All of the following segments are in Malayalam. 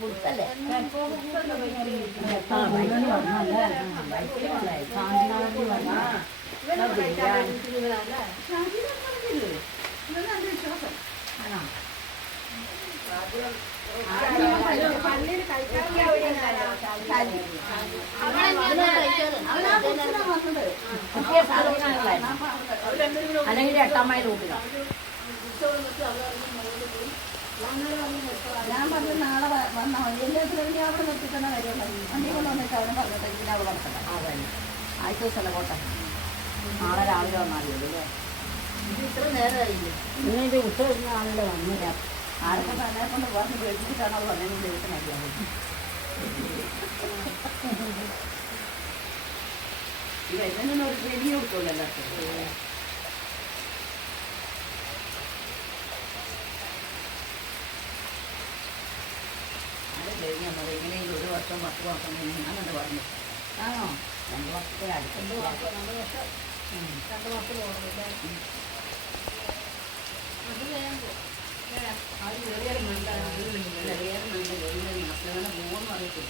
കൊടുത്തല്ലേ അല്ലെങ്കിൽ 8 മൈൽ കൂട്ടില്ല. ഞാൻ പറഞ്ഞു നാളെ വന്നാൽ മതി. എൻ്റെ അവിടെ നിർത്തിക്കുന്ന കാര്യം വണ്ടി കൊണ്ട് വന്നിട്ട് അവനെ പറഞ്ഞിട്ട് പിന്നെ അവിടെ നടത്തണം. അതന്നെ ആഴ്ച ദിവസമല്ല പോട്ടെ. നാളെ രാവിലെ വന്നാൽ മതി അല്ലേ? ഇത് ഇത്ര നേരമായില്ലേ? ഇന്ന് ഇത് ഉച്ച കഴിഞ്ഞ ആളുടെ വന്നില്ല. ആരൊക്കെ തന്നെ കൊണ്ട് പോകാൻ പേടിച്ചിട്ടാണ് അത് വന്നതെന്ന് ചോദിച്ചാൽ മതിയാവും. ഇത് എന്നൊന്നും ഒരു ചെവി കൊടുക്കുമല്ലോ എല്ലാവർക്കും. എങ്ങനെയെങ്കിലും 1 വർഷം 10 വർഷം ഞാനെന്ന് പറഞ്ഞു. ആണോ? 2 വർഷത്തെ അടുത്ത് 2 വർഷം പോകുന്നില്ല. അത് ചെറിയൊരു മണ്ടാണ്. ചെറിയൊരു മണ്ട മക്കളെ പോകുമെന്ന് അറിയത്തില്ല.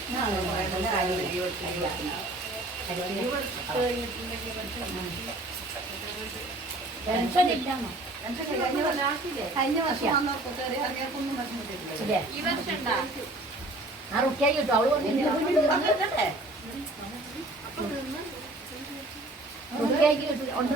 കഴിഞ്ഞ വർഷം വന്നവർക്ക് ചെറിയൊന്നും വിഷമിച്ചിട്ടില്ല. ഈ വർഷം ആ റുക്കിയായി കിട്ടും. അവള് റുക്കിയായിക്ക് കിട്ടും.